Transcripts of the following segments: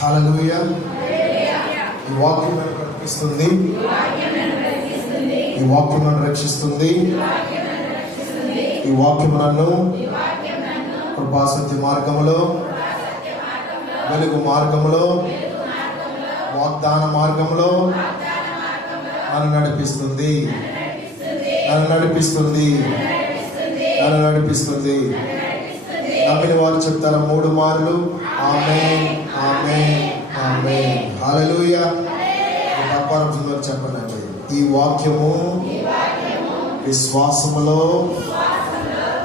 హల్లెలూయా. ఈ వాక్యం నన్ను నడిపిస్తుంది, ఈ వాక్యం నన్ను రక్షిస్తుంది, ఈ వాక్యం నన్ను కృపా సత్య మార్గములో, వెలుగు మార్గములో, వాగ్దాన మార్గములో నన్ను నడిపిస్తుంది, నన్ను నడిపిస్తుంది, నన్ను నడిపిస్తుంది. నమ్మిన వారు చెప్తారా 3 మార్లు ఆమేన్, ఆమేన్, ఆమేన్. హల్లెలూయా. చెప్పండి, ఈ వాక్యము విశ్వాసములో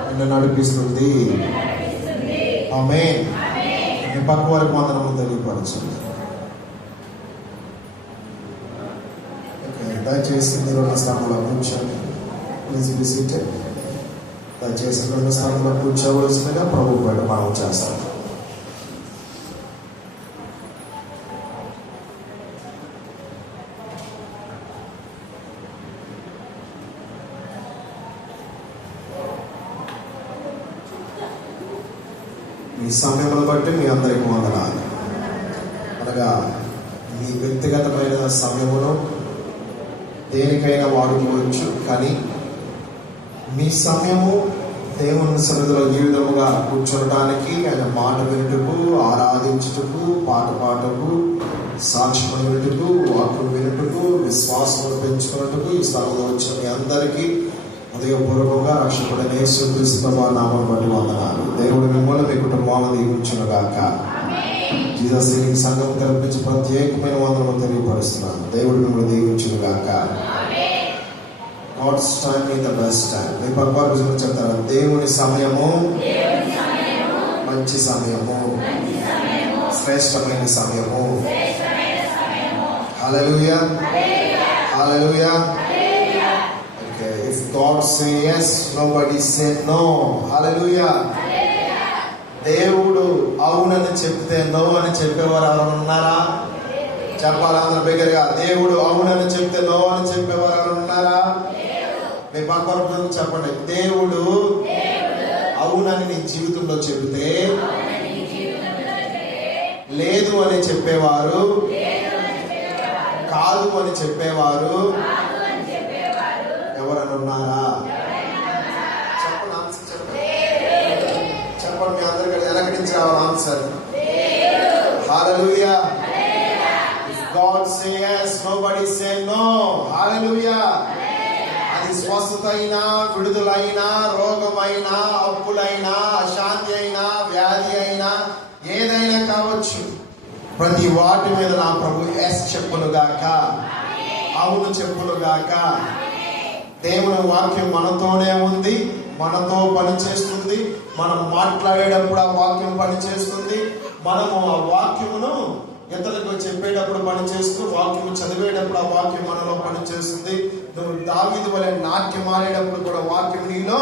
నన్ను నడిపిస్తుంది. ఆమేన్. మీ పక్క వారికి వందనములు తెలియపరచండి. దయచేసి మీరు ఉన్న స్థానంలో కూర్చోండి. Please be seated. దయచేసి ఉన్న స్థానంలో కూర్చోవలసిందిగా ప్రభు పేట మనం చేస్తాం. ఈ సమయమును బట్టి మీ అందరికీ వందనాలు. అనగా మీ వ్యక్తిగతమైన సమయమును దేనికైనా వాడుకోవచ్చు, కానీ మీ సమయము దేవుని సన్నిధిలో ఈ విధముగా కూర్చోడానికి, ఆయన మాట వినుటకు, ఆరాధించుటకు, పాట పాటకు, సాక్ష్యం వినుటకు, వాక్యం వినుటకు, విశ్వాసం పెంచుకున్నట్టుకు ఈ స్థలంలో వచ్చిన మీ అందరికీ హృదయపూర్వకంగా రక్షకుడైన యేసుక్రీస్తు నామమును బట్టి వందనాలు. దేవుడు మిమ్మల్ని మీ కుటుంబాలను దీవించునుగాక. జీసస్ హీలింగ్ సంఘం తరపున ప్రత్యేకమైన వందనము తెలియపరుస్తున్నాను. దేవుడు మిమ్మల్ని దీవించునుగాక. God's time is the best time. మీ పక్కవారు చెప్తారా, దేవుని సమయము మంచి సమయము, శ్రేష్టమైన సమయము. హల్లెలూయా, హల్లెలూయా. Okay, if God say yes, nobody say no. హల్లెలూయా. దేవుడు అవునని చెప్తే నో అని చెప్పేవారు ఎవరైనా ఉన్నారా? చెప్పాలా అందరూ బిగ్గరగా. దేవుడు అవునని చెప్తే నో అని చెప్పేవారు ఎవరైనా ఉన్నారా? మీ పక్కన చెప్పండి, దేవుడు అవునని నీ జీవితంలో చెబితే లేదు అని చెప్పేవారు, కాదు అని చెప్పేవారు ఎవరైనా ఉన్నారా? చెప్పండి, ఆన్సర్ చెప్పండి. చెప్పండి, మీ అందరికీ ఎలాగ నుంచి రావాలి answer? Hallelujah. If God say yes, nobody say no. హల్లెలూయా. అది స్వస్థత అయినా, విడుదలైనా, రోగమైనా, అప్పులైనా, అశాంతి అయినా, వ్యాధి అయినా, ఏదైనా కావచ్చు, ప్రతి వాటి మీద నా ప్రభు ఎస్ చెప్పునుగాక, అవును చెప్పునుగాక. దేవుని వాక్యం మనతోనే ఉంది, మనతో పనిచేస్తుంది. మనం మాట్లాడేటప్పుడు ఆ వాక్యం పనిచేస్తుంది. మనము ఆ వాక్యమును ఇతరులకు చెప్పేటప్పుడు పనిచేస్తూ, వాక్యం చదివేటప్పుడు ఆ వాక్యం మనలో పనిచేస్తుంది. నువ్వు దావీదు వలె నాట్యం ఆడేటప్పుడు కూడా వాక్యం నీలో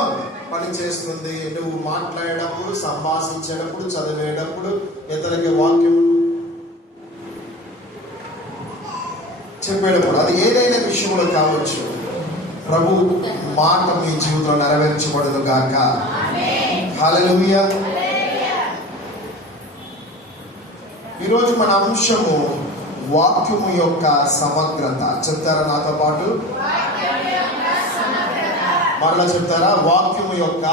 పనిచేస్తుంది. నువ్వు మాట్లాడేటప్పుడు, సంభాషించేటప్పుడు, చదివేటప్పుడు, ఇతరులకి వాక్యం చెప్పేటప్పుడు, అది ఏదైనా విషయంలో కావచ్చు, ప్రభు మాట మీ జీవితంలో నెరవేర్చబడును గాక. హల్లెలూయా. ఈరోజు మన అంశము వాక్యము యొక్క సమగ్రత. చెప్తారా నాతో పాటు? మరలా చెప్తారా? వాక్యము యొక్క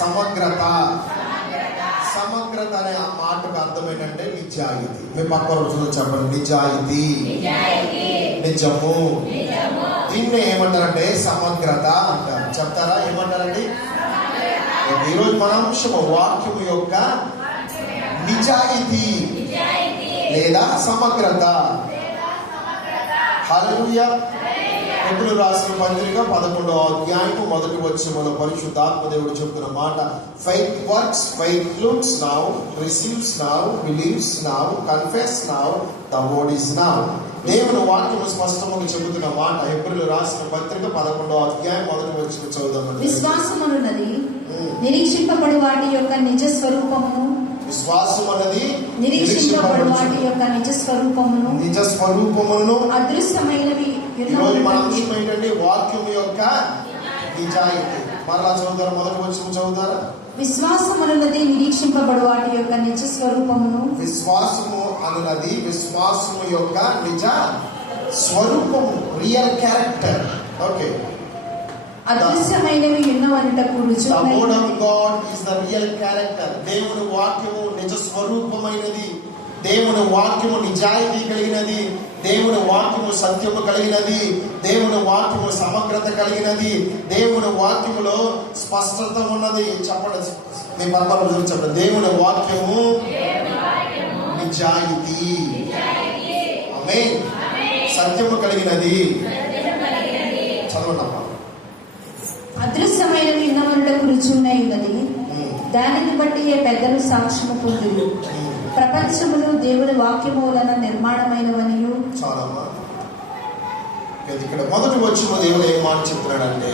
సమగ్రత. సమగ్రత అనే ఆ మాటకు అర్థం ఏంటంటే నిజాయితీ. మీ పక్క రోజుల్లో చెప్పండి, నిజాయితీ, నిజము. దీన్ని ఏమంటారంటే సమగ్రత అంటారు. చెప్తారా ఏమంటారండి? ఈరోజు మన అంశము వాక్యము యొక్క నిజాయితీ లేదా సమగ్రత. హల్లెలూయా. హెబ్రీ రాసిన పత్రిక 11వ అధ్యాయము 1వ వచనంలో పరిశుద్ధాత్మ దేవుడు చెప్తున్న మాట, faith works, faith looks now, receives now, believes now, confess now, the word is now. దేవుని వాక్యము స్పష్టంగా చెబుతున్న మాట. హెబ్రీ రాసిన పత్రిక 11వ అధ్యాయం 1వ వచనం చదువుదాం. విశ్వాసమున్నది నిరీక్షింపబడు వాటి యొక్క నిజ స్వరూపమును, విశ్వాసం అన్నది నిరీక్షింపబడు వాటి యొక్క నిజ స్వరూపమును అదృశ్యమైనవి. ఈరోజు మన అంశం ఏంటంటే వాక్యం యొక్క నిజాయితీ. మరలా చదువుతారా? మొదటి వచనం చదువుతారా? విశ్వాసమున్నది నిరీక్షింపబడు వాటి యొక్క నిజ స్వరూపమును. విశ్వాసము అనున్నది విశ్వాసము యొక్క నిజ స్వరూపము, రియల్ క్యారెక్టర్. ఓకే, అదృశ్యమైనవి ఎన్నవనుటకు the రుజువైన word of God is the real character. దేవుని వాక్యము నిజ స్వరూపమైనది. దేవుని వాక్యము నిజాయితీ కలిగినది. దేవుని వాక్యము సత్యము కలిగినది. దేవుని వాక్యము సమగ్రత కలిగినది. దేవుని వాక్యములో స్పష్టత ఉన్నది. చెప్పండి, మీ పర్వాలు చెప్పండి. దేవుని వాక్యము నిజాయితీ, ఆమేన్, సత్యము కలిగినది. చదవండి. అదృశ్యమైనవి ఎన్నవనుటకు రుజువునై ఉన్నది. దానిని బట్టి ఏ పెద్దలు సాక్ష్యము పొందురు. ప్రపంచములు దేవుని వాక్యము వలన నిర్మాణమైనవనియు. చాలమ్మా. ఇక్కడ మొదటి వచ్చిన దేవుడు ఏం మాట చెప్తున్నాడంటే,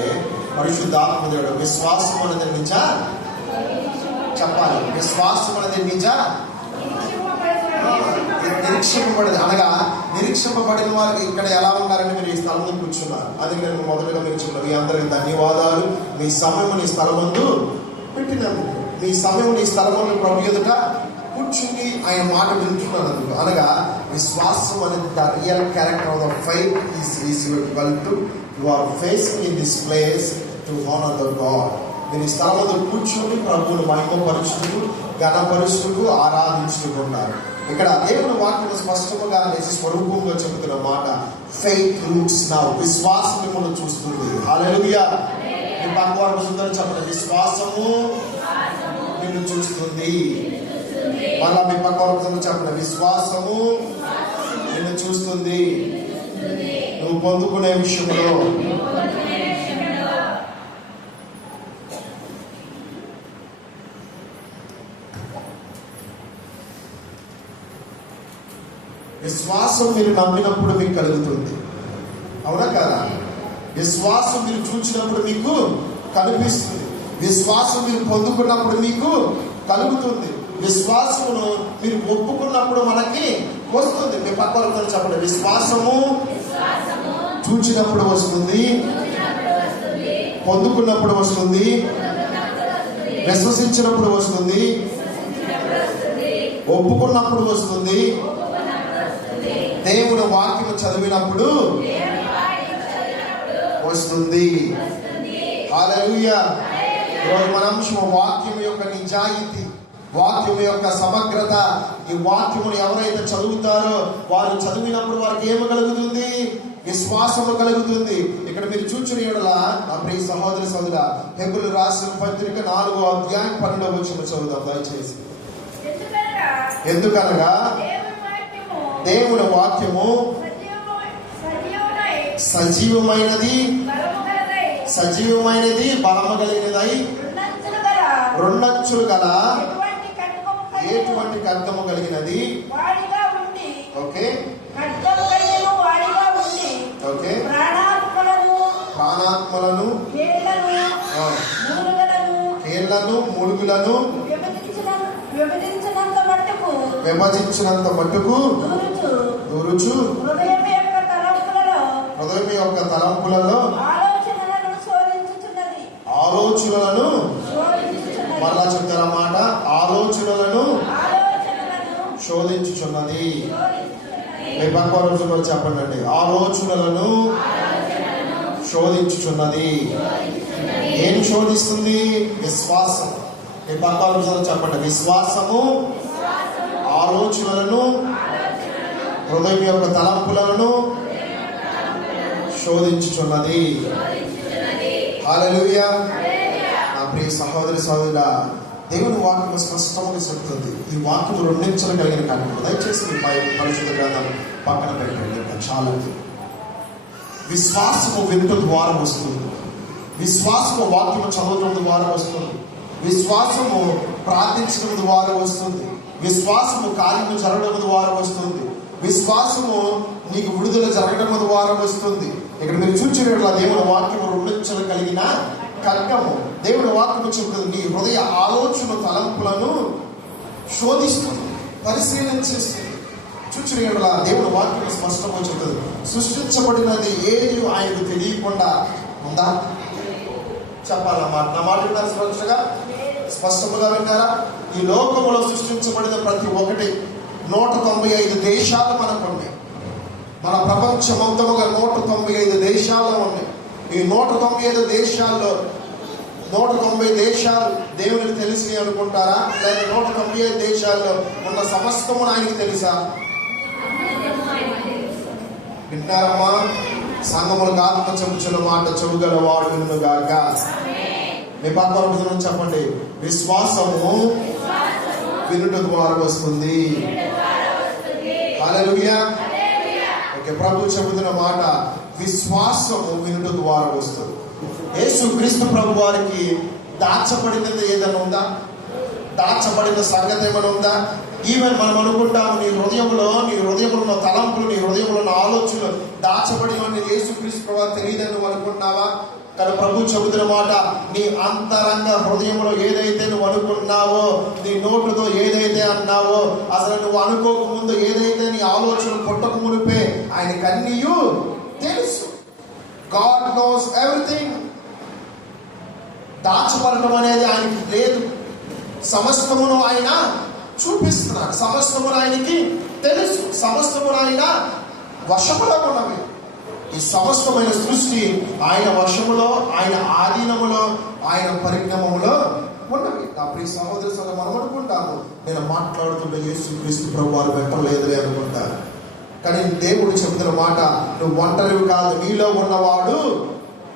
పరిశుద్ధాత్మ దేవుడు విశ్వాసం అనేది నిజ, చెప్పాలి, విశ్వాసం అనేది నిజ నిరీక్షింపబడింది. అనగా నిరీక్షింపబడిన వారికి ఇక్కడ ఎలా ఉన్నారని మీరు ఈ స్థలంలో కూర్చున్నారు. అది నేను మొదటగా మీరు చెప్పాను. మీ అందరికి ధన్యవాదాలు. మీ సమయం ఈ స్థలం ముందు పెట్టినందుకు, మీ సమయం ఈ స్థలం ముందు ప్రభు ఎదుట కూర్చుని ఆయన మాట వింటున్నందుకు. అనగా విశ్వాసం అనేది the real character of the faith is equal to you are facing in this place to honour the God. మీరు ఈ స్థలం ముందు కూర్చొని ప్రభువును మహిమపరుచుటకు, ఘనపరుచుటకు, ఆరాధించుటకు ఉన్నారు. ఇక్కడ దేవుని వాక్యం స్పష్టంగా నిజ స్వరూపంగా చెబుతున్న మాట, ఫెయిత్ రూట్స్ నౌ. విశ్వాసం మిమ్మల్ని చూస్తుంది. హల్లెలూయా. మీ పక్కవారు సుందరం చెప్పండి, విశ్వాసము నిన్ను చూస్తుంది. మళ్ళా మీ పక్కవారు చెప్పండి, విశ్వాసము నిన్ను చూస్తుంది. నువ్వు పొందుకునే విషయంలో విశ్వాసం మీరు నమ్మినప్పుడు మీకు కలుగుతుంది. అవునా కదా? విశ్వాసం మీరు చూచినప్పుడు మీకు కనిపిస్తుంది. విశ్వాసం మీరు పొందుకున్నప్పుడు మీకు కలుగుతుంది. విశ్వాసమును మీరు ఒప్పుకున్నప్పుడు మనకి వస్తుంది. మీ పక్కన చెప్పండి, విశ్వాసము చూచినప్పుడు వస్తుంది, పొందుకున్నప్పుడు వస్తుంది, విశ్వసించినప్పుడు వస్తుంది, ఒప్పుకున్నప్పుడు వస్తుంది, దేవుని వాక్యం చదివినప్పుడు వస్తుంది. హల్లెలూయా. ఈరోజు మన అంశం వాక్యం యొక్క నిజాయితీ, వాక్యం యొక్క సమగ్రత. ఈ వాక్యమును ఎవరైతే చదువుతారో వారు చదివినప్పుడు వారికి ఏమి కలుగుతుంది? విశ్వాసము కలుగుతుంది. ఇక్కడ మీరు చూచిన యెడల నా ప్రియ సహోదరి సహోదరా, హెబ్రీయులకు రాసిన పత్రిక 4వ అధ్యాయం 12వ వచనం చదువుదాం దయచేసి. ఎందుకనగా దేవుని వాక్యము సజీవమైనది, సజీవమైనది, బలము కలిగినదై, రెండంచులు గల ఎటువంటి ఖడ్గము కలిగినది. ఓకే, ఓకే, ప్రాణాత్మలను, కీళ్లను, మూలుగులను విభజించినంత మట్టుకు దూరుచు హృదయం యొక్క తలంపులలో ఆలోచనలను, మరలా చెప్తారన్నమాట, ఆలోచనలను శోధించుచున్నది. మీ పక్క రోజుల్లో చెప్పండి, ఆలోచనలను శోధించుచున్నది. ఏం శోధిస్తుంది? విశ్వాసం. మీ పక్క రోజుల్లో చెప్పండి, విశ్వాసము ఆలోచనలను, హృదయం యొక్క తలంపులను శోధించుచున్నది. హల్లెలూయా. నా ప్రియ సహోదరి సహోదరుడా, దేవుని వాక్యం స్పష్టంగా చెప్తుంది. ఈ వాక్యం రెండించడం కలిగిన కారణం. దయచేసి మీ పరిశుద్ధ గ్రంథం పక్కన పెట్టండి. చాలా విశ్వాసము వినుట ద్వారా వస్తుంది. విశ్వాసము వాక్యము చదవడం ద్వారా వస్తుంది. విశ్వాసము ప్రార్థించడం ద్వారా వస్తుంది. విశ్వాసము కార్యము జరగడం ద్వారా వస్తుంది. విశ్వాసము నీకు విడుదల జరగడం ద్వారా వస్తుంది. ఇక్కడ మీరు చూసినట్ల దేవుని వాక్యము రెండించడం కలిగిన ఖడ్గము. దేవుని వాక్యము చెబుతుంది, నీ హృదయ ఆలోచన తలంపులను శోధిస్తుంది, పరిశీలన చేస్తుంది. చూచినట్ల దేవుని వాక్యం స్పష్టంగా చెబుతుంది, సృష్టించబడినది ఏది ఆయనకు తెలియకుండా ఉందా? చెప్పాలన్నమాట. నా మాట విన్నారు స్పష్టముగా విన్నారా? ఈ లోకములో సృష్టించబడిన ప్రతి ఒక్కటి 195 దేశాలు మనకు ఉన్నాయి. మన ప్రపంచం మొత్తముగా 195 దేశాల్లో ఉన్నాయి. ఈ 195 దేశాల్లో 190 దేశాలు దేవునికి తెలిసి అనుకుంటారా? లేదా 195 దేశాల్లో ఉన్న సమస్తము ఆయనకి తెలుసా? వింటారమ్మా? సంగములకు ఆత్మ చెంచుల మాట చెవుగల వాడు వినుగాక. మీ పక్కన చెప్పండి, విశ్వాసము వినుట ద్వారా వస్తుంది. హల్లెలూయా. ఓకే, ప్రభు చెబుతున్న మాట విశ్వాసము వినుట ద్వారా వస్తుంది. యేసు క్రీస్తు ప్రభు వారికి దాచబడినది ఏదైనా ఉందా? దాచబడిన సంగతి ఏమైనా ఉందా? ఈవెన్ మనం అనుకుంటాము నీ హృదయంలో ఉన్న తలంపులు, నీ హృదయంలో ఉన్న ఆలోచనలు దాచబడిన యేసు క్రీస్తు ప్రభు తెలియదని నువ్వు అనుకుంటున్నావా? కానీ ప్రభు చెబుతున్న మాట, నీ అంతరంగ హృదయంలో ఏదైతే నువ్వు అనుకున్నావో, నీ నోటుతో ఏదైతే అన్నావో, అసలు నువ్వు అనుకోకముందు ఏదైతే నీ ఆలోచన పుట్టక మునిపే ఆయనకి అన్నీ తెలుసు. God knows everything. దాచబడటం అనేది ఆయనకి లేదు. సమస్తమును ఆయన చూపిస్తున్నాడు. సమస్తమును ఆయనకి తెలుసు. సమస్తమును ఆయన వశములో ఉన్నవి. ఈ సమస్తమైన సృష్టి ఆయన వశములో, ఆయన ఆధీనములో, ఆయన పరిజ్ఞానములో ఉన్నవి. నా ప్రియ సహోదరు, మనం అనుకుంటాము నేను మాట్లాడుతున్న యేసు క్రీస్తు ప్రభు వారు వెంటలేదులే అనుకుంటాను. కానీ దేవుడు చెబుతున్న మాట, నువ్వు ఒంటరివి కాదు, నీలో ఉన్నవాడు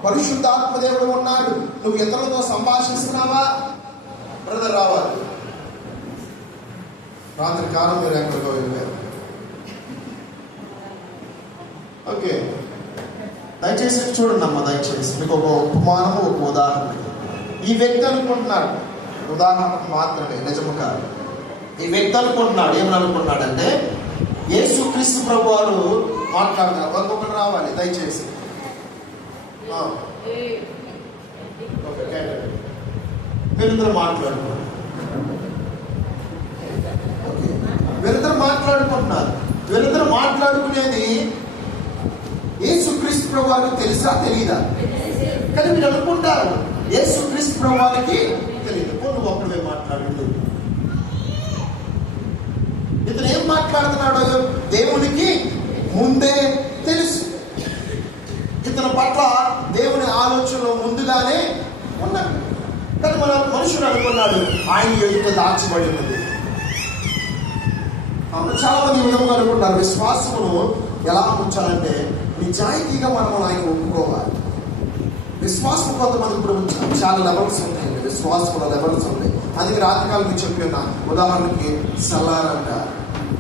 పరిశుద్ధాత్మ దేవుడు ఉన్నాడు. నువ్వు ఇతరులతో సంభాషిస్తున్నావా? బ్రదర్ రావాలి. రాత్రి కాలం మీరు ఎక్కడికో వెళ్ళారు. ఓకే, దయచేసి చూడండి అమ్మ, దయచేసి మీకు ఒక ఉపమానము, ఒక ఉదాహరణ. ఈ వ్యక్తి అనుకుంటున్నాడు, ఉదాహరణ మాత్రమే, నిజము కాదు. ఈ వ్యక్తి అనుకుంటున్నాడు, ఏమని అనుకుంటున్నాడంటే యేసు క్రీస్తు ప్రభు వారు మాట్లాడుతున్నారు. ఒక్కొక్కరు రావాలి దయచేసి. వీరిద్దరు మాట్లాడుతున్నారు. వీరిద్దరు మాట్లాడుకునేది యేసు క్రీస్తు ప్రభు వారికి తెలుసా తెలియదా? కానీ మీరు అనుకుంటారు యేసు క్రీస్తు ప్రభు వారికి తెలియదు. నువ్వు ఒక్కడే మాట్లాడు. ఇతను ఏం మాట్లాడుతున్నాడో దేవునికి ముందే తెలుసు. ఇతని పట్ల దేవుని ఆలోచనలు ముందుగానే ఉన్నది. కానీ మన మనుషుడు అనుకున్నాడు ఆయన యొక్క దాచబడి ఉన్నది. చాలా మంది విధంగా అనుకుంటారు విశ్వాసమును ఎలా ఉంచాలంటే నిజాయితీగా మనం ఆయన ఒప్పుకోవాలి. విశ్వాసం కొంతమంది ఇప్పుడు చాలా లెవెల్స్ ఉంటాయండి. విశ్వాసం కూడా లెవెల్స్ ఉంటాయి. అందుకే రాత్రికాలం మీకు చెప్పిన ఉదాహరణకి సలార్ అంట,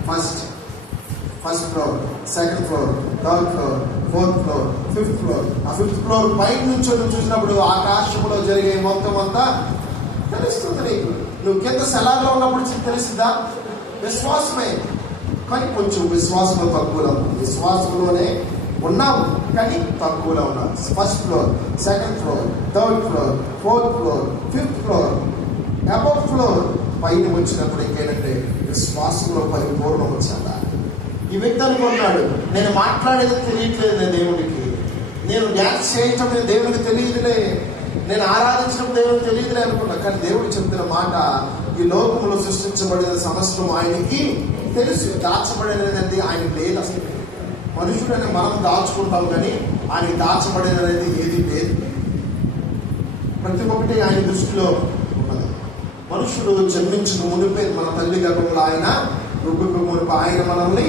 first floor, second floor, third floor, fourth floor, fifth floor. ఆ ఫిఫ్త్ ఫ్లోర్ పైన నుంచి చూసినప్పుడు ఆకాశంలో జరిగే మొత్తం అంతా తెలుస్తుంది నీకు. నువ్వు కింద సెలార్లో ఉన్నప్పుడు తెలిసిందా? విశ్వాసమే. కానీ కొంచెం విశ్వాసంలో తక్కువలో ఉంది. విశ్వాసంలోనే ఉన్నావు కానీ తక్కువలో ఉన్నావు. First floor, second floor, third floor, fourth floor, fifth floor, above floor పైన వచ్చినప్పుడు ఇంకేంటంటే విశ్వాసంలో పరిపూర్ణం వచ్చాడా. ఈ వ్యక్తి అనుకుంటున్నాడు నేను మాట్లాడేది తెలియట్లేదు దేవుడికి, నేను డ్యాన్స్ చేయటం దేవుడికి తెలియదులే, నేను ఆరాధించడం దేవుడికి తెలియదులే అనుకున్నా. కానీ దేవుడు చెప్తున్న మాట, ఈ లోకములో సృష్టించబడిన సమస్తం ఆయనకి తెలుసు. దాచబడినది ఆయనకి లేదు. అసలు మనుషుడని మనం దాచుకుంటాం కానీ ఆయన దాచబడినది ఏది లేదు. ప్రతి ఒక్కటి ఆయన దృష్టిలో ఉన్నది. మనుషుడు జన్మించిన మునిపే మన తల్లి గర్భంలో ఆయన రుబ్బుకు మునిపి ఆయన మనల్ని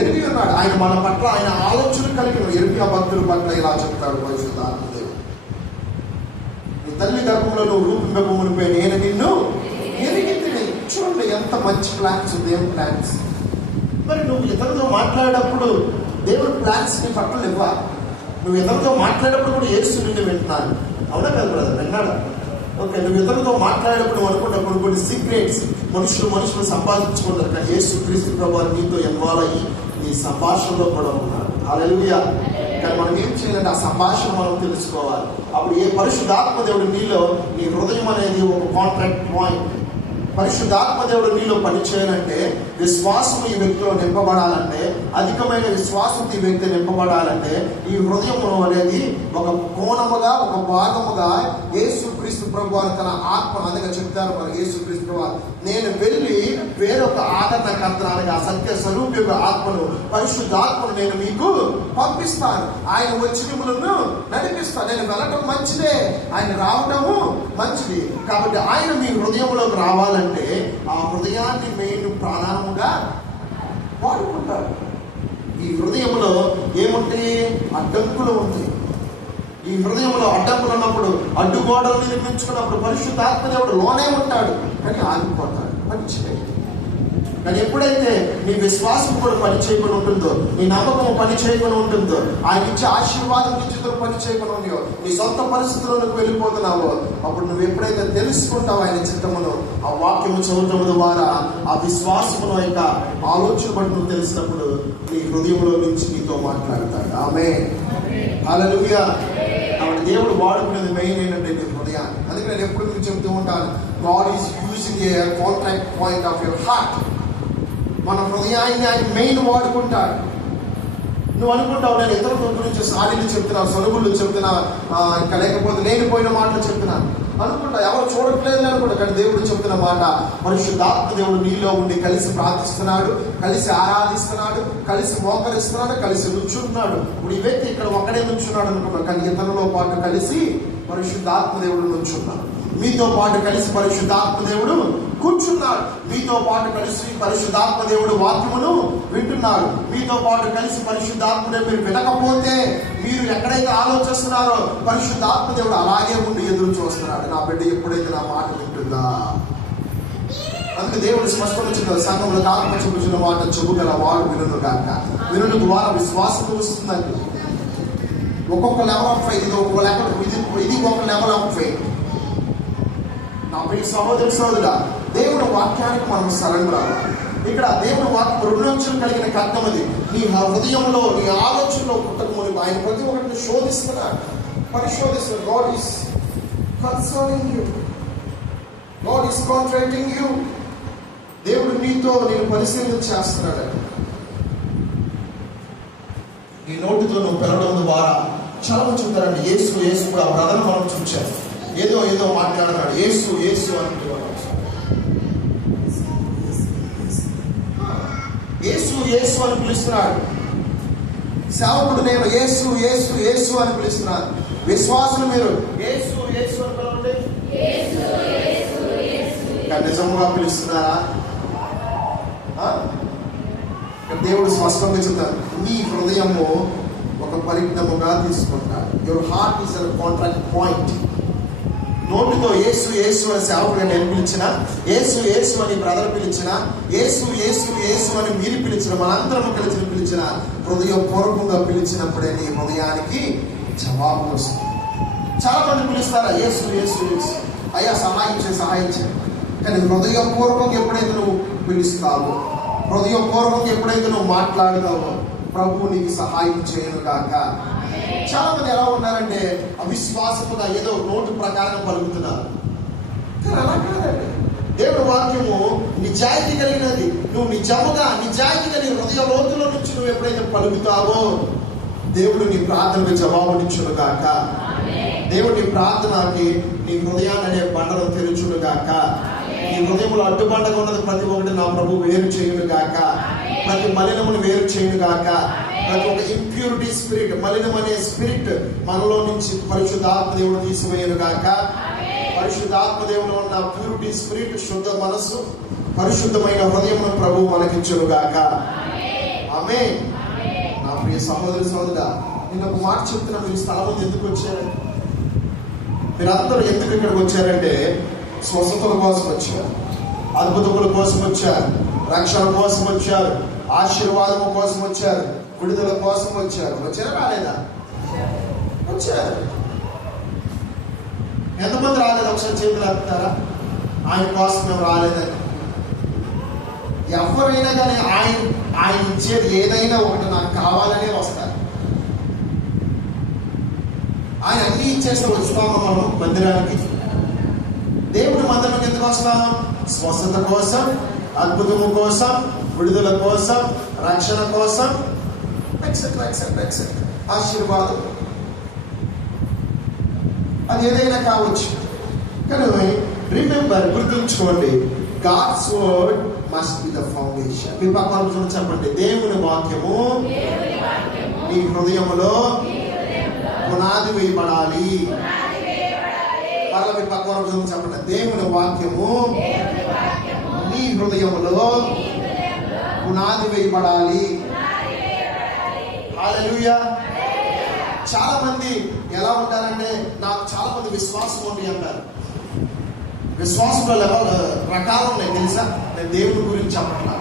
ఎరిగి ఉన్నాడు. ఆయన మన పట్ల ఆయన ఆలోచన కలిగిన ఎరిగి భక్తుల పట్ల ఇలా చెప్తాడు పరిశుద్ధాత్మదేవుడు, నీ తల్లి గర్భంలో నువ్వు రూపం మునిపే నేను నిన్ను ఎరిగి. చూడండి ఎంత మంచి ప్లాన్స్, దేవుని ప్లాన్స్. మరి నువ్వు ఇతరులతో మాట్లాడేటప్పుడు దేవుడి ప్లాన్స్ నీ పట్ల ఇవ్వ. నువ్వు ఇతరులతో మాట్లాడేటప్పుడు కూడా యేసు నిన్ను వింటున్నాను. అవునా కదా బ్రదర్? విన్నాడా? ఓకే, నువ్వు ఇతరులతో మాట్లాడేటప్పుడు అనుకున్నప్పుడు కొన్ని సీక్రెట్స్ మనుషులు సంపాదించుకుంటారు. కానీ యేసు క్రీస్తు ప్రభు నీతో ఇన్వాల్వ్ అయ్యి నీ సంభాషణలో కూడా ఉన్నాడు. హల్లెలూయా. కానీ మనం ఏం చేయాలంటే ఆ సంభాషణ మనం తెలుసుకోవాలి. అప్పుడు ఏ పరిశుద్ధాత్మ దేవుడు నీలో, నీ హృదయం అనేది ఒక కాంట్రాక్ట్ పాయింట్. పరిశుద్ధాత్మ దేవుడు నీలో పనిచేయాలంటే, విశ్వాసం ఈ వ్యక్తిలో నింపబడాలంటే, అధికమైన విశ్వాసం ఈ వ్యక్తి నింపబడాలంటే, ఈ హృదయము అనేది ఒక కోణముగా, ఒక భాగముగా యేసుక్రీస్తు ప్రభువారు తన ఆత్మ అందుగా చెప్తారు. మరి యేసుక్రీస్తు ప్రభువారు, నేను వెళ్ళి వేరొక ఆదరణకర్తగా సత్య స్వరూప ఆత్మను, పరిశుద్ధాత్మను నేను మీకు పంపిస్తాను. ఆయన వచ్చి మిమ్మల్ని నడిపిస్తాను. నేను వెళ్ళటం మంచిదే, ఆయన రావటము మంచిది. కాబట్టి ఆయన మీ హృదయంలోకి రావాలంటే ఆ హృదయాన్ని మెయిన్ ప్రాణముగా వాడుకుంటారు. ఈ హృదయంలో ఏముంటాయి? అడ్డంకులు ఉంటాయి. ఈ హృదయంలో అడ్డంకులు ఉన్నప్పుడు, అడ్డుగోడలు నిర్మించుకున్నప్పుడు పరిశుద్ధాత్మ దేవుడు లోనే ఉంటాడు, కానీ ఆగిపోతాడు, పని చేయడు. కానీ ఎప్పుడైతే నీ విశ్వాసం కూడా పని చేయకుండా ఉంటుందో, నీ నమ్మకం పని చేయకుండా ఉంటుందో, ఆయన ఇచ్చే ఆశీర్వాదం నుంచి పని చేయకుండా ఉన్నాయో, నీ సొంత పరిస్థితుల్లోకి వెళ్ళిపోతున్నావో, అప్పుడు నువ్వు ఎప్పుడైతే తెలుసుకుంటావు ఆయన చిత్తమును, ఆ వాక్యము చదవటం ద్వారా ఆ విశ్వాసమును యొక్క ఆలోచన బట్టి నువ్వు తెలిసినప్పుడు నీ హృదయంలో నుంచి నీతో మాట్లాడతాడు. ఆమేన్, హల్లెలూయా. కాబట్టి దేవుడు వాడుకునేది మెయిన్ ఏంటంటే నీ హృదయాన్ని. అందుకే నేను ఎప్పుడు మీకు చెప్తూ ఉంటాను, God is using a contact point of your heart. మన హృదయాన్ని ఆయన మెయిన్ వాడుకుంటాడు. నువ్వు అనుకుంటావు, నేను ఇతరుల గురించి సారీలు చెప్తున్నా, సొరుగుళ్ళు చెప్తున్నా, ఇంకా లేకపోతే లేనిపోయిన మాటలు చెప్తున్నా అనుకుంటా. ఎవరు చూడట్లేదు అనుకుంటా. కానీ దేవుడు చెప్తున్న మాట, పరిశుద్ధాత్మ దేవుడు నీలో ఉండి కలిసి ప్రార్థిస్తున్నాడు, కలిసి ఆరాధిస్తున్నాడు, కలిసి మోకరిస్తున్నాడు, కలిసి నుంచున్నాడు. ఇప్పుడు ఈ వ్యక్తి ఇక్కడ ఒక్కడే నుంచున్నాడు అనుకున్నాడు, కానీ ఇతరులతో పాటు కలిసి పరిశుద్ధాత్మ దేవుడు నుంచున్నాడు. మీతో పాటు కలిసి పరిశుద్ధాత్మ దేవుడు కూర్చున్నాడు. మీతో పాటు కలిసి పరిశుద్ధాత్మ దేవుడు వాక్యమును వింటున్నాడు. మీతో పాటు కలిసి పరిశుద్ధాత్మనే మీరు వినకపోతే, మీరు ఎక్కడైతే ఆలోచిస్తున్నారో పరిశుద్ధాత్మ దేవుడు అలాగే ఉండి ఎదురు చూస్తున్నాడు. నా బిడ్డ ఎప్పుడైతే నా మాట వింటుందా? అందుకే దేవుడు స్పష్టంగా చెప్పారు, సంఘంలో ఆత్మ చూపించిన మాట చెబుగల వాడు వినును గాక. వినుడు ద్వారా విశ్వాసం వస్తుందండి. ఒక్కొక్క లెవెల్ ఆఫ్ ఫెయిత్, ఇది ఒక లెవెల్ ఆఫ్ ఫెయిత్. నా ప్రియ సహోదరి సహోదరుడా, దేవుని వాక్యానికి మనం సరెండర్ అవ్వాలి. ఇక్కడ దేవుని వాక్యం రెండంచులు కలిగిన ఖడ్గం అది. నీ హృదయంలో, నీ ఆలోచనలో పుట్టకముని ఆయన ప్రతి ఒక్కరిని శోధిస్తున్నాడు, పరిశోధిస్తున్నాడు. God is concerning you, God is contracting you. దేవుడు నీతో నేను పరిశీలన చేస్తున్నాడు. నీ నోటితో నువ్వు పెరగడం ద్వారా చాలా మంది చెప్తారండి, యేసు యేసు. కూడా ఆ బ్రదర్ మనం చూచారు, ఏదో మాట్లాడుతున్నాడు, యేసు యేసు అంటున్నాడు. యేసు యేసు అని పిలుస్తున్నాడు. సేవకుడు నేను యేసు యేసు యేసు అని పిలుస్తున్నాను. విశ్వాసులు మీరు యేసు యేసు అని పిలవండి. నిజంగా పిలుస్తున్నారా? దేవుడు స్పష్టంగా చెప్తారు, నీ హృదయము ఒక పరిజ్ఞముగా తీసుకుంటాడు. Your heart is a contract point. నోటితో యేసు యేసు అని సేవకుడు నేను పిలిచిన, యేసు యేసు అని బ్రదర్ పిలిచిన, యేసు యేసు యేసు అని మీరు పిలిచిన, మనందరం కలిసి పిలిచిన, హృదయపూర్వకంగా పిలిచినప్పుడే నీ హృదయానికి జవాబు వస్తుంది. చాలా మంది పిలుస్తారా యేసు యేసు యేసు, అయ్యా సహాయం చేయి. కానీ హృదయపూర్వకంగా ఎప్పుడైతే నువ్వు పిలుస్తావో, హృదయపూర్వకంగా ఎప్పుడైతే నువ్వు మాట్లాడుతావో, ప్రభు నీకు సహాయం చేయను కాక. చాలా మంది ఎలా ఉన్నారంటే అవిశ్వాసముగా ఏదో నోటు ప్రకారం పలుకుతున్నారు. కానీ అలా కాదండి. దేవుడు వాక్యము నిజాయితీ కలిగినది. నువ్వు నిజాయితీ కలిగిన హృదయ లోతుల నుంచి నువ్వు ఎప్పుడైతే పలుకుతావో, దేవుడు నీ ప్రార్థనకు జవాబునిచ్చును గాక. దేవుడు నీ ప్రార్థనకి నీ హృదయాన్ని అనే బండను తెరుచును గాక. నీ హృదయంలో అడ్డుబండగా ఉన్నది ప్రతి ఒక్కటి నా ప్రభు వేరు చేయును గాక. ప్రతి మలినమును వేరు చేయును గాక. ప్రతి ఒక్క ఇంప్యూరిటీ స్పిరిట్, మలినం అనే స్పిరిట్ మనలో నుంచి పరిశుద్ధాత్మ దేవుడు తీసివేయను గాక. పరిశుద్ధాత్మ దేవుడు ఉన్న ప్యూరిటీ స్పిరిట్, శుద్ధ మనస్సు, పరిశుద్ధమైన హృదయమును ప్రభు మనకిచ్చును గాక. ఆమేన్. నా ప్రియ సహోదరి సహోదరుడా, నేను ఒక మాట చెప్తున్నా, మీరు స్థలం ఎందుకు వచ్చారు? మీరందరూ ఎందుకు ఇక్కడికి వచ్చారంటే స్వస్థతల కోసం వచ్చారు, అద్భుతముల కోసం వచ్చారు, రక్షణ కోసం వచ్చారు, ఆశీర్వాదం కోసం వచ్చారు, విడుదల కోసం వచ్చారు. వచ్చారా రాలేదా? వచ్చారు. ఎంతమంది రాలేదు? ఒకసారి చేతులు ఆపుతారా? ఆయన కోసం మేము రాలేదని. ఎవరైనా కానీ ఆయన ఇచ్చేది ఏదైనా ఒకటి నాకు కావాలనే వస్తారు. ఆయన అన్ని ఇచ్చేస్తే వస్తామా మనం మందిరానికి? దేవుడి మందిరంలోకి ఎందుకు వస్తాం? స్వస్థత కోసం, అద్భుతము కోసం, విడుదల కోసం, రక్షణ కోసం, ఆశీర్వాదం, అది ఏదైనా కావచ్చు. కానీ రిమెంబర్, గుర్తుంచుకోండి, God's word must be the foundation. మీ పక్కన చెప్పండి, దేవుని వాక్యము నీ హృదయములో పునాది వేయబడాలి. మళ్ళీ మీ పక్కన చెప్పండి, దేవుని వాక్యము నీ హృదయములో పునాది వేయబడాలి. హల్లెలూయా. చాలా మంది ఎలా ఉంటారంటే, నాకు చాలా మంది విశ్వాసం ఉంది అంటారు. విశ్వాసంలో రకాలు ఉన్నాయి తెలుసా? నేను దేవుడి గురించి చెప్పట్లా,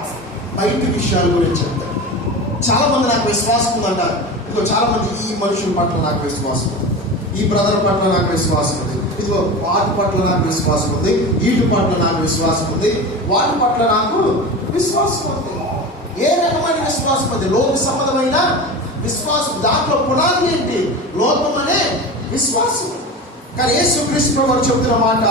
బయట విషయాల గురించి చెప్తాను. చాలా మంది నాకు విశ్వాసం ఉందంటారు. ఇదిగో చాలా మంది ఈ మనుషుల పట్ల నాకు విశ్వాసం ఉంది, ఈ బ్రదర్ పట్ల నాకు విశ్వాసం ఉంది, ఇదిగో వాటి పట్ల నాకు విశ్వాసం ఉంది, వీటి పట్ల నాకు విశ్వాసం ఉంది, వాటి పట్ల నాకు విశ్వాసం ఉంది. ఏ రకమైన విశ్వాసం? అది లోక సంబంధమైన విశ్వాసం. దాంట్లో పునాది ఏంటి? లోకం అనే విశ్వాసం. కానీ యేసుక్రీస్తు వారు చెబుతున్న మాట,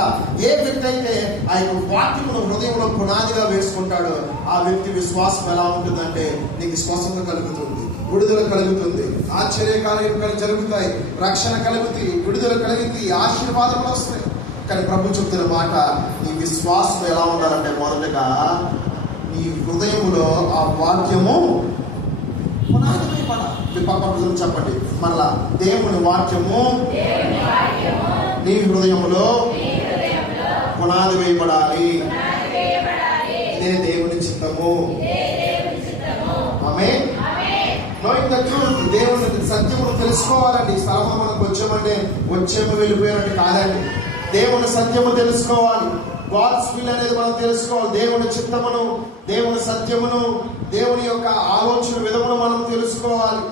ఏ వ్యక్తి అయితే ఆ యొక్క వాక్యమును హృదయంలో పునాదిగా వేసుకుంటాడో ఆ వ్యక్తి విశ్వాసం ఎలా ఉంటుందంటే, నీకు స్వస్థత కలుగుతుంది, విడుదల కలుగుతుంది, ఆశ్చర్యకార్యాలు జరుగుతాయి, రక్షణ కలుగుతుంది, విడుదల కలుగుతుంది, ఆశీర్వాదాలు వస్తాయి. కానీ ప్రభు చెబుతున్న మాట, నీ విశ్వాసం ఎలా ఉండాలంటే, మొదటగా నీ హృదయంలో ఆ వాక్యము పునాది వేయబడాలి. మీ పక్కన చెప్పండి మళ్ళా, దేవుని వాక్యము నీ హృదయములో పునాది వేయబడాలి. ఇదే దేవుని చిత్తము. ఆమేన్. నోయింగ్ ద ట్రూత్, దేవుని సత్యమును తెలుసుకోవాలండి. ఈ స్థలంలో మనకు వచ్చేమో వెళ్ళిపోయినట్టు కాదండి. దేవుని సత్యము తెలుసుకోవాలి. గాడ్స్ విల్ అనేది మనం తెలుసుకోవాలి. దేవుని చిత్తమును, దేవుని సత్యమును, దేవుని యొక్క ఆలోచన విధమును మనం తెలుసుకోవాలి.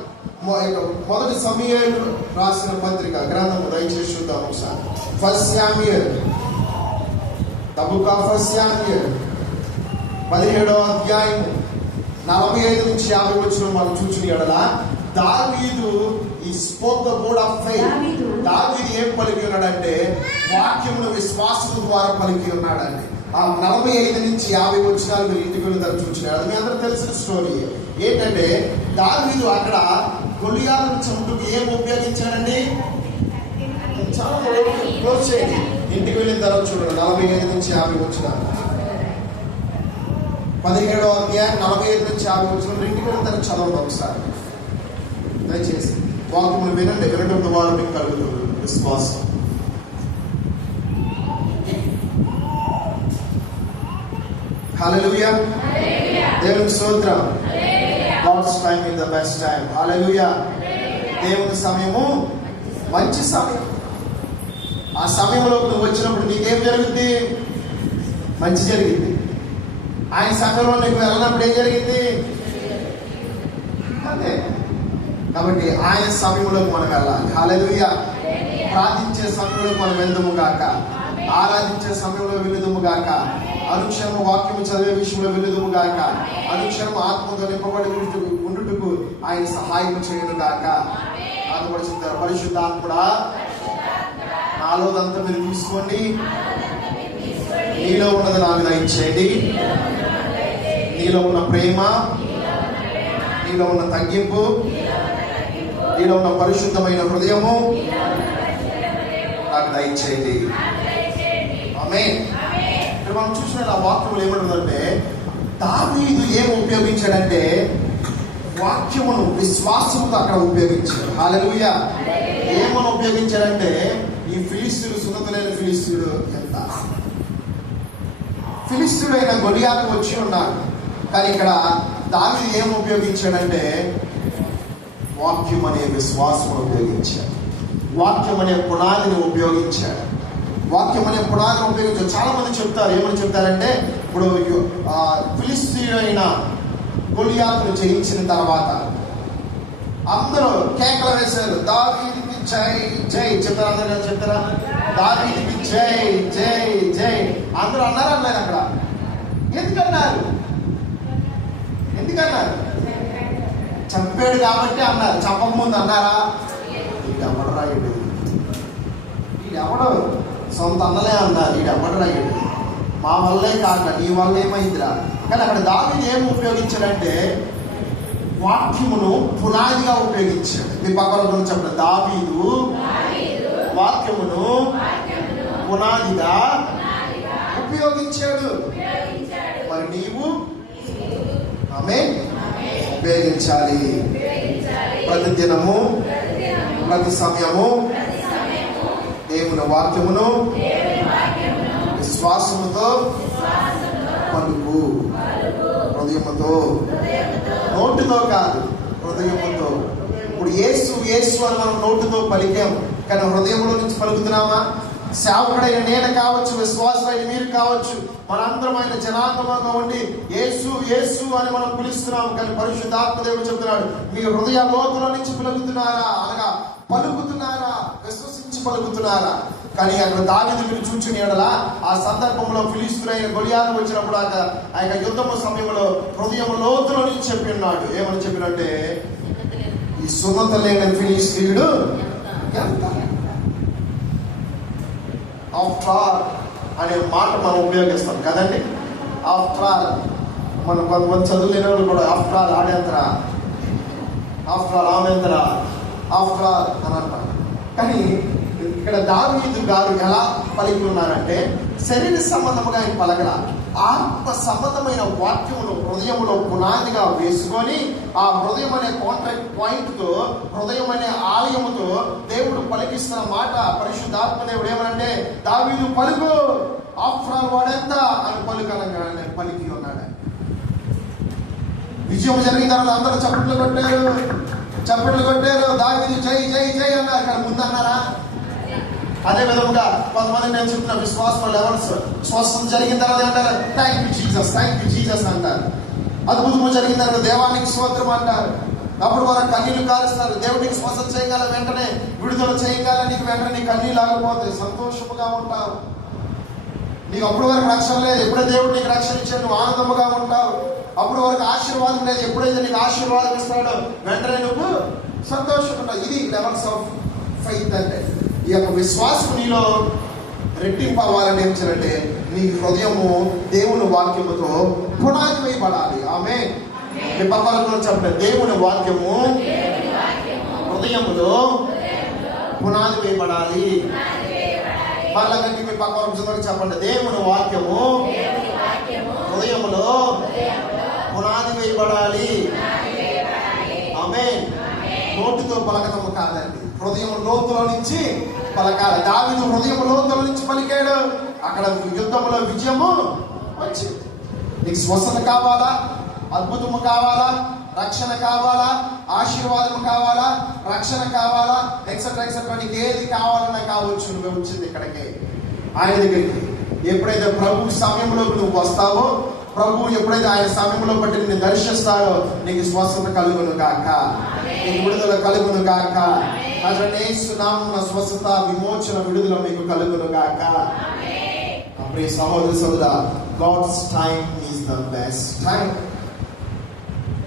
మొదటి సమూయేలు రాసిన పత్రిక గ్రంథము దయచేసి చూద్దాం ఒకసారి. First Samuel, the book of first Samuel 17వ అధ్యాయం 45 నుంచి 50 వచనం మనం చూసిన ఎడల, దావీదు ఈ spoke the word of faith. దావీదు ఏం పలికి ఉన్నాడంటే, వాక్యమును విశ్వాసం ద్వారా పలికి ఉన్నాడండి. ఆ 45 నుంచి 50 వచనాలు మీరు ఇంటికి వెళ్ళి చూసినారు. అది మీ అందరూ తెలిసిన స్టోరీ. ఏంటంటే, దావీదు అక్కడ గొలియాతును చంపుటకు ఏం ఉపయోగించాడండి? చాలా క్లోజ్ చేయండి, ఇంటికి వెళ్ళిన తర్వాత చూడండి. 45 నుంచి 50 వచనాలు, 17వ అధ్యాయం 45 నుంచి 50 వచనాలు ఇంటికి వెళ్ళిన తర్వాత చదవండి ఒకసారి దయచేసి. వాక్యమును వినండి, వినడం ద్వారా మీకు కలుగుతుంది విశ్వాసం. హల్లెలూయా. దేవుని స్తోత్రం. God's time is the best time. హల్లెలూయా. దేవుని సమయము మంచి సమయం. ఆ సమయంలో నువ్వు వచ్చినప్పుడు నీకేం జరుగుద్ది? మంచి జరిగింది. ఆయన సమయంలో నీకు వెళ్ళినప్పుడు ఏం జరిగింది? అంతే. కాబట్టి ఆయన సమయంలోకి మనం వెళ్ళాలి. హల్లెలూయా. ప్రార్థించే సమయంలో మనం వెళ్దుము గాక, ఆరాధించే సమయంలో వెళుదుము గాక, అనుక్షణము వాక్యము చదివే విషయంలో వెళుదుము గాక, అనుక్షణము ఆత్మతో నింపబడి ఉండుటకు ఆయన సహాయం చేయను గాక. ఆత్మడు చెప్తారు, పరిశుద్ధాత్ముడా నాలోదంతా మీరు తీసుకోండి, నీలో ఉన్నది నాకు దయచేయండి. నీలో ఉన్న ప్రేమ, నీలో ఉన్న తగ్గింపు, నీలో ఉన్న పరిశుద్ధమైన హృదయము నాకు దయచేయండి. ఆమేన్. ఇక్కడ మనం చూసిన ఆ వాక్యములు ఏమంటుందంటే, దావీదు ఏం ఉపయోగించాడంటే, వాక్యమును విశ్వాసంతో అక్కడ ఉపయోగించాడు. హల్లెలూయా. ఏమని ఉపయోగించాడంటే, ఈ ఫిలిస్తీయుడు, సున్నతులైన ఫిలిస్తీయుడు ఎంత ఫిలిస్తీయుడైన గొలియాతు వచ్చి ఉన్నాడు. కానీ ఇక్కడ దావీదు ఏం ఉపయోగించాడంటే, వాక్యం అనే విశ్వాసమును ఉపయోగించాడు. వాక్యం అనే పునాదిని ఉపయోగించాడు. వాక్యం అనే పునాదిని ఉపయోగించాడు. చాలా మంది చెప్తారు, ఏమని చెప్తారంటే, ఇప్పుడు ఫిలిస్తీయుడైన గొలియాతును జయించిన తర్వాత అందరూ కేకలు వేశారు, దావీదుకి జై జై. చెప్తారా? అందరూ చెప్తారా? దావీదుకి జై జై జై అందరూ అన్నారు. అన్నారు అక్కడ ఎందుకన్నారు? చంపాడు కాబట్టి అన్నారు. చంపకముందు అన్నారా? ఎవడరా? ఎవడో సొంత అన్నలే అన్నారు, వీడు ఎవ్వడరాడు, మా వల్లే కాక నీ వల్ల ఏమైందిరా. కానీ అక్కడ దావీదు ఏం ఉపయోగించాడంటే వాక్యమును పునాదిగా ఉపయోగించాడు. మీ పక్కన చెప్పండి, దావీదు వాక్యమును పునాదిగా ఉపయోగించాడు. మరి నీవు ఆమేన్ ఉపయోగించాలి. ప్రతి దినము ప్రతి సమయము దేవుని వాక్యమును విశ్వాసముతో పలుకు. హృదయముతో, నోటితో కాదు, హృదయముతో. ఇప్పుడు యేసు యేసు అని మనం నోటితో పలికాం, కానీ హృదయంలో నుంచి పలుకుతున్నామా? సేవకుడైన నేను కావచ్చు, విశ్వాసులైన మీరు కావచ్చు, మనందరం ఆయన జనాంగంగా ఉండి యేసు యేసు అని మనం పిలుస్తున్నాము. కానీ పరిశుద్ధాత్మ దేవుడు చెప్తున్నాడు, మీ హృదయ లోతుల నుంచి పలుకుతున్నారా, అనగా పలుకుతున్నారా, విశ్వసించి పలుకుతున్నారా? కానీ అక్కడ దావీదు మీరు చూచుని ఎడలా ఆ సందర్భంలో ఫిలిష్తీయులైన గొలియాతు వచ్చినప్పుడు ఆ యొక్క యుద్ధము సమయంలో హృదయం లోతులో నుంచి చెప్పి ఉన్నాడు. ఏమని చెప్పినట్టే, ఈ సున్నత లేని ఫిలిష్తీయుడు ఎంత ఆఫ్టర్ ఆల్ అనే మాట మనం ఉపయోగిస్తాం కదండి. ఆఫ్టర్ ఆల్ మనం కొంతమంది చదువులేని వాళ్ళు కూడా ఆఫ్టర్ ఆల్ ఆడేంతరా, ఆఫ్టర్ ఆల్ ఆమెంతరా, ఆఫ్టర్ ఆల్ అని అంటారు. కానీ ఇక్కడ దావీదు గారు ఎలా పలికి ఉన్నారంటే శరీర సంబంధముగా ఆయన పలకల, ఆత్మ సంబంధమైన వాక్యమును హృదయములో పునాదిగా వేసుకొని ఆ హృదయం అనే కాంట్రాక్ట్ పాయింట్ తో, హృదయం అనే ఆలయముతో దేవుడు పలికిస్తున్న మాట. పరిశుద్ధాత్మ దేవుడు ఏమనంటే, దావీదు పలుకు, ఆఫ్టర్ ఆల్ వాడెంత అని పలుకనగానే పలికి ఉన్నాడు. విజయం జరిగిన తర్వాత అందరూ చప్పట్లు కొట్టారు, దావీదు జై జై జై అన్నారు. కానీ ముందన్నారా? అదే విధముగా కొంతమంది నేను చెప్తున్న విశ్వాసం లెవెల్స్ స్వస్థం జరిగిన తర్వాత అంటారు థ్యాంక్ యూ జీసస్ అంటారు. అద్భుతము జరిగిన తర్వాత దేవానికి స్తోత్రం అంటారు. అప్పుడు వారు కన్నీళ్లు కారుస్తారు. దేవుడికి స్వస్థత చేయగల వెంటనే, విడుదల చేయగల నీకు వెంటనే నీ కన్నీళ్ళు ఆగిపోతాయి, సంతోషముగా ఉంటావు. నీకు అప్పుడు వరకు రక్షణ లేదు, ఎప్పుడే దేవుడు నీకు రక్షణ ఇచ్చాడు నువ్వు ఆనందముగా ఉంటావు. అప్పుడు వరకు ఆశీర్వాదం లేదు, ఎప్పుడైతే నీకు ఆశీర్వాదం ఇస్తాడో వెంటనే నువ్వు సంతోషంగా ఉంటావు. ఇది లెవెల్స్ ఆఫ్ ఫెయిత్ అంటే. ఈ యొక్క విశ్వాసం నీలో రెట్టింపు అవ్వాలని ఏం చేయాలంటే నీ హృదయము దేవుని వాక్యముతో పునాది వేయబడాలి. ఆమేన్. మీ పక్కన చెప్పండి, దేవుని వాక్యము హృదయములో పునాది వేయబడాలి. మళ్ళా కంటే మీ పక్కన చెప్పండి, దేవుని వాక్యము హృదయములో పునాది వేయబడాలి. ఆమేన్. నోటితో పలకటము కాదండి, హృదయం లోతులో నుంచి పలకాలి. దావీదు హృదయం లోతుల నుంచి పలికాడు, అక్కడ యుద్ధంలో విజయము వచ్చింది. నీకు స్వస్థత కావాలా, అద్భుతము కావాలా, రక్షణ కావాలా, ఆశీర్వాదం కావాలా, రక్షణ కావాలా, ఎక్సెట్రా ఎక్సెట్రా, నీకు ఏది కావాలన్నా కావచ్చు. నువ్వు వచ్చింది ఇక్కడికి, ఆయన దగ్గరికి. ఎప్పుడైతే ప్రభు సమయంలోకి నువ్వు వస్తావో, ప్రభు ఎప్పుడైతే ఆయన సమయంలో బట్టి నిన్ను దర్శిస్తాడో నీకు స్వస్థత కలుగును గాక, నీకు విడుదల కలుగును గాక. యేసు నామమున స్వస్థత, విమోచన, విడుదల మీకు కలుగును గాక. ప్రియ సహోదర సోదరా, God's time is the best time.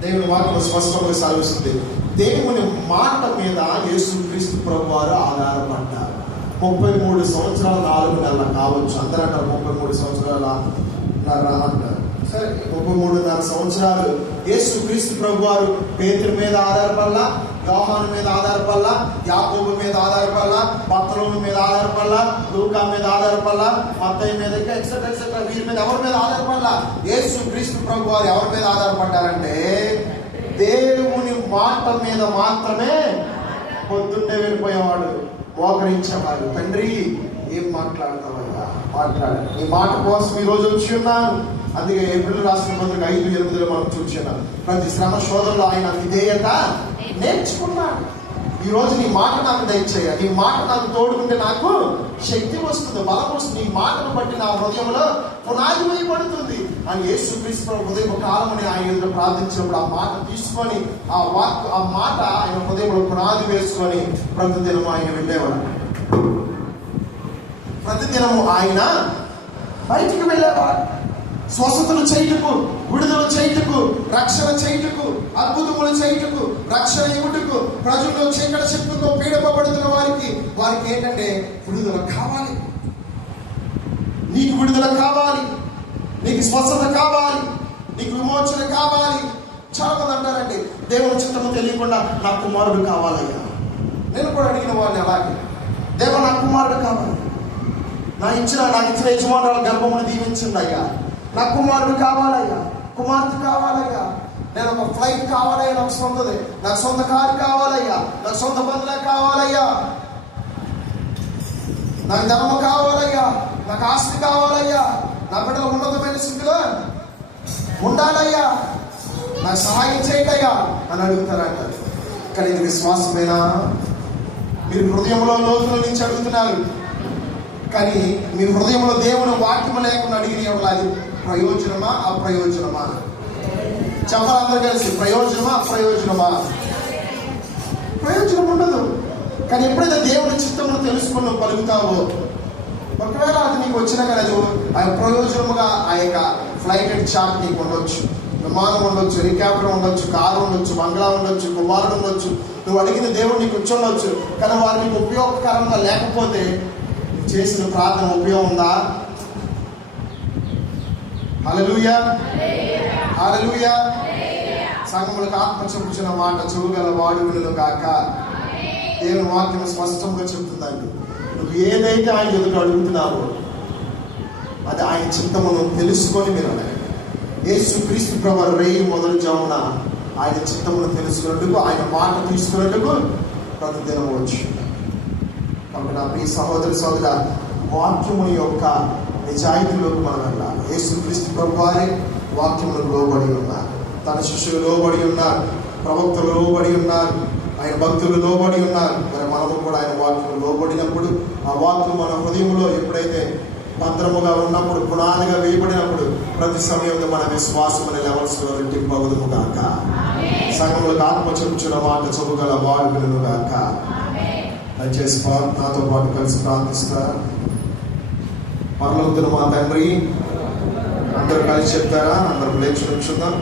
దేవుని వాక్యం స్పష్టంగా సాగిస్తుంది. దేవుని మాట మీద యేసుక్రీస్తు ప్రభు వారు ఆధారపడ్డారు. 33 సంవత్సరాలు 4 నెలలు కావచ్చు. అందరూ అంటారు 33 సంవత్సరాల అంటారు. సరే, 33.5 సంవత్సరాలు యేసుక్రీస్తు ప్రభు వారు పేతురు మీద ఆధారపడలా, యోహాను మీద ఆధారపడలా, యాకోబు మీద ఆధారపడలా, పత్రోను మీద ఆధారపడలా, లూకా మీద ఆధారపడలా, మత్తయి మీద, ఎక్సెట్రా ఎక్సెట్రా, వీరి మీద ఎవరి మీద ఆధారపడలా. యేసుక్రీస్తు ప్రభు వారు ఎవరి మీద ఆధారపడ్డారంటే దేవుని మాట మీద మాత్రమే. పొద్దున్నే వెళ్ళిపోయేవాడు, మోకరించేవాడు, తండ్రి ఏం మాట్లాడతావయ్యా, మాట్లాడాలి, ఈ మాట కోసం ఈ రోజు వచ్చి ఉన్నాను. అందుకే ఏప్రిల్ రాష్ట్ర పత్రిక 5:8 మనం చూస్తున్నాం. ప్రతి శ్రమ శోధనలో ఆయన విధేయత నేర్చుకున్నాడు. ఈ రోజు నీ మాట నాకు దయచేయ, నీ మాట నాకు తోడుకుంటే నాకు శక్తి వస్తుంది, బలం వస్తుంది. నీ మాటను బట్టి నా హృదయంలో పునాది వేయబడుతుంది అని యేసుక్రీస్తు హృదయం కాలమని ఆయన ఎదురు ప్రార్థించినప్పుడు ఆ మాట తీసుకొని ఆ మాట ఆయన హృదయంలో పునాది వేసుకొని ప్రతిదినము ఆయన వెళ్ళేవాడు. ప్రతిదినము ఆయన బయటికి వెళ్ళేవాడు. స్వస్థతలు చేయుటకు, విడుదల చేయుటకు, రక్షణ చేయుటకు, అద్భుతములు చేయుటకు, రక్షణ ఇవ్వటకు, ప్రజల్లో చీకటి శక్తులతో పీడపబడుతున్న వారికి ఏంటంటే విడుదల కావాలి. నీకు విడుదల కావాలి, నీకు స్వస్థత కావాలి, నీకు విమోచన కావాలి. చాలా మంది అంటారండి, దేవుని చిత్తము తెలియకుండా నా కుమారుడు కావాలయ్యా. నేను కూడా అడిగిన వాడిని అలాగే, దేవ నా కుమారుడు కావాలి, నాకు ఇచ్చిన యజమానుల గర్భమును దీవించండి అయ్యా, నా కుమారుడు కావాలయ్యా, కుమార్తె కావాలయ్యా, నేను ఒక ఫ్లైట్ కావాలయ్యా, నాకు సొంతది, నాకు సొంత కారు కావాలయ్యా, నాకు సొంత బంగ్లా కావాలయ్యా, నాకు ధర్మం కావాలయ్యా, నాకు ఆస్తి కావాలయ్యా, నా బిడ్డలు ఉన్నతమైన స్థితిలో ఉండాలయ్యా, నాకు సహాయం చేయండి అయ్యా అని అడుగుతారంట. కానీ ఇది విశ్వాసమేనా? మీరు హృదయంలో లోతుల నుంచి అడుగుతున్నారు, కానీ మీ హృదయంలో దేవుని వాక్యం లేకుండా అడిగిన అది ప్రయోజనమా అప్రయోజనమా? చెప్పాలందరూ కలిసి, ప్రయోజనమా అప్రయోజనమా? ప్రయోజనం ఉండదు. కానీ ఎప్పుడైతే దేవుని చిత్తమును తెలుసుకుని పలుకుతావో, ఒకవేళ అది నీకు వచ్చినా కానీ అది ఆ ప్రయోజనముగా ఆ యొక్క ఫ్లైట్ అండ్ చార్ట్ నీకు ఉండొచ్చు, విమానం ఉండొచ్చు, హెలికాప్టర్ ఉండొచ్చు, కారు ఉండొచ్చు, బంగ్లా ఉండొచ్చు, కుమారుడు ఉండొచ్చు, నువ్వు అడిగిన దేవుడు నీకు కూర్చోండొచ్చు. కానీ వారు నీకు ఉపయోగకరంగా లేకపోతే చేసిన ప్రార్థన ఉపయోగం ఉందా? హల్లెలూయా, హల్లెలూయా. సంఘములకు ఆత్మ చెప్పుచున్న మాట చెవుగల వాడు వినును గాక. దేవుని వాక్యం స్పష్టంగా చెప్తుందండి, నువ్వు ఏదైతే ఆయన ఎదుట అడుగుతున్నావో అది ఆయన చిత్తమును తెలుసుకొని మీరు అడగండి. యేసుక్రీస్తు ప్రభువు రేయి మొదలు జామున ఆయన చిత్తమును తెలుసుకున్నట్టుకు, ఆయన మాట తీసుకున్నట్టుకు ప్రతి దినం వచ్చు. కాబట్టి నా ప్రియ సహోదర వాక్యముని యొక్క నిజాయితీలోకి మనం వెళ్ళాలి. యేసుక్రీస్తు ప్రభువు వారి వాక్యములకు లోబడి ఉన్నారు, తన శిష్యులు లోబడి ఉన్నారు, ప్రవక్తలు లోబడి ఉన్నారు, ఆయన భక్తులు లోబడి ఉన్నారు. మరి మనము కూడా ఆయన వాక్యం లోబడినప్పుడు, ఆ వాక్యం మన హృదయంలో ఎప్పుడైతే భద్రముగా ఉన్నప్పుడు, పునాదిగా వేయబడినప్పుడు, ప్రతి సమయంలో మన విశ్వాసం అనే లెవెల్స్ లో రెట్టింపవదుము గాక. సంఘములకు ఆత్మ చెప్పుచున్న మాట చెవుగల వాడు వినును గాక. దయచేసి నాతో పాటు కలిసి ప్రార్థిస్తారా? పరలోకమున మా తండ్రి, అందరూ కలిసి చెప్తారా? అందరూ లేచి నుంచుందాం.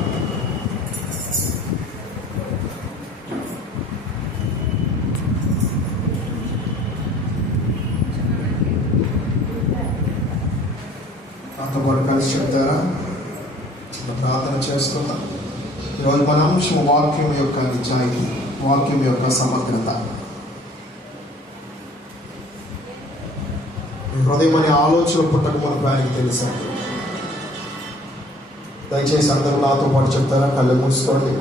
నాతో పాటు కలిసి చెప్తారా? ప్రార్థన చేసుకుందాం. ఈరోజు మన అంశం వాక్యం యొక్క నిజాయితీ, వాక్యం యొక్క సమగ్రత. హృదయం అనే ఆలోచన పుట్టక మనకు ఆయనకి తెలుసండి. దయచేసి అందరూ నాతో పాటు చెప్తారా? కళ్ళు మూసుకోండి.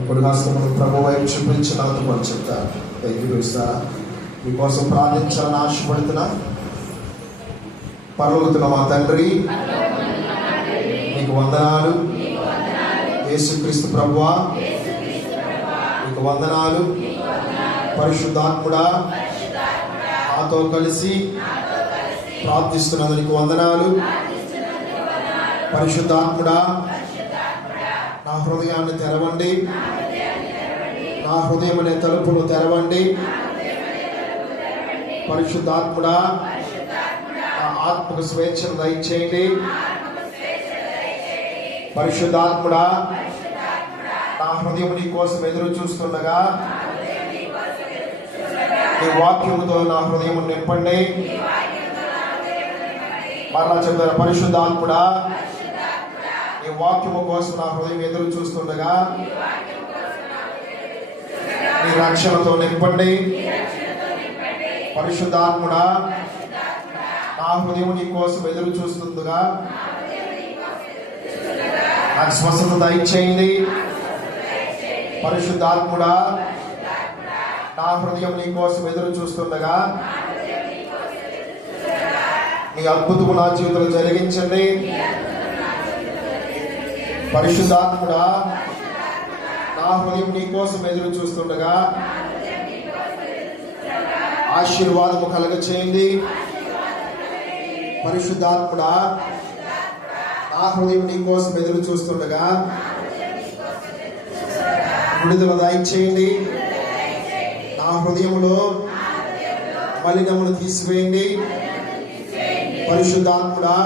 ఇప్పుడు కాస్త మనం ప్రభు వైపు చూపించి నాతో పాటు చెప్తారా? ఎగ్గిస్తారా? మీకోసం ప్రార్థించాలని ఆశపడుతున్నా. పరలోకమున మా తండ్రి, నీకు వందనాలు. యేసుక్రీస్తు ప్రభువా, నీకు వందనాలు. పరిశుద్ధాత్ముడా, నాతో కలిసి ప్రార్థిస్తున్నందుకు నీకు వందనాలు. పరిశుద్ధాత్ముడా, నా హృదయాన్ని తెరవండి, నా హృదయం అనే తలుపును తెరవండి. పరిశుద్ధాత్ముడా, నా ఆత్మకు స్వేచ్ఛను దయచేయండి. పరిశుద్ధాత్ముడా, నా హృదయం నీ కోసం ఎదురు చూస్తుండగా నీ వాక్యముతో నా హృదయం నింపండి. మరలా చెప్తారు, పరిశుద్ధాత్ముడా, నీ వాక్యము కోసం నా హృదయం ఎదురు చూస్తుండగా నీ రక్షణతో నింపండి. పరిశుద్ధాత్ముడా, నా హృదయం నీ కోసం ఎదురు చూస్తుండగా నాకు స్వస్థత దయచేయండి. పరిశుద్ధాత్ముడా, నా హృదయం నీ కోసం ఎదురు చూస్తుండగా నీ అద్భుతము నా జీవితంలో జరిగించండి. పరిశుద్ధాత్ముడా, నా హృదయం నీ కోసం ఎదురు చూస్తుండగా ఆశీర్వాదము కలగచేయండి. పరిశుద్ధాత్ముడా, నా హృదయం నీ కోసం ఎదురు చూస్తుండగా విడుదల దయచేయండి. నా హృదయంలో మలినమును తీసివేయండి. పరిశుద్ధాత్ముడా,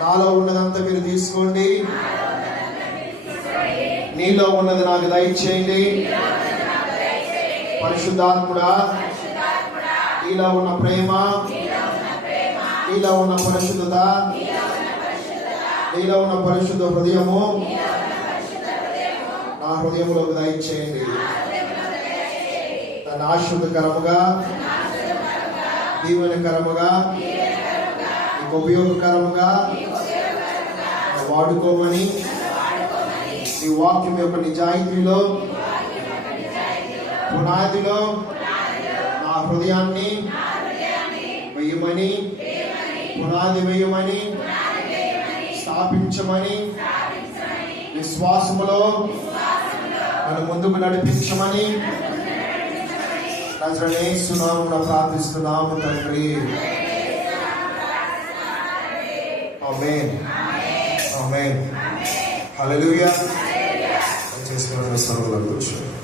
నాలో ఉన్నదంతా మీరు తీసుకోండి, నీలో ఉన్నది నాకు దయచేయండి. పరిశుద్ధాత్ముడా, నీలో ఉన్న ప్రేమ, నీలో ఉన్న పరిశుద్ధత, నీలో ఉన్న పరిశుద్ధ హృదయము నా హృదయంలోకి దయచేయండి. దాన్ని ఆశీర్వదకరముగా, దీవెనకరముగా, నీకు ఉపయోగకరముగా వాడుకోమని నీ వాక్యం యొక్క నిజాయితీలో పునాదిలో నా హృదయాన్ని వేయమని, పునాది వేయమని, స్థాపించమని, విశ్వాసములో నన్ను ముందుకు నడిపించమని నజరేయుని నామమున ప్రార్థిస్తున్నాము తండ్రి. ఆమేన్. ఆమేన్. హల్లెలూయా. చేసుకున్న సర్వలకు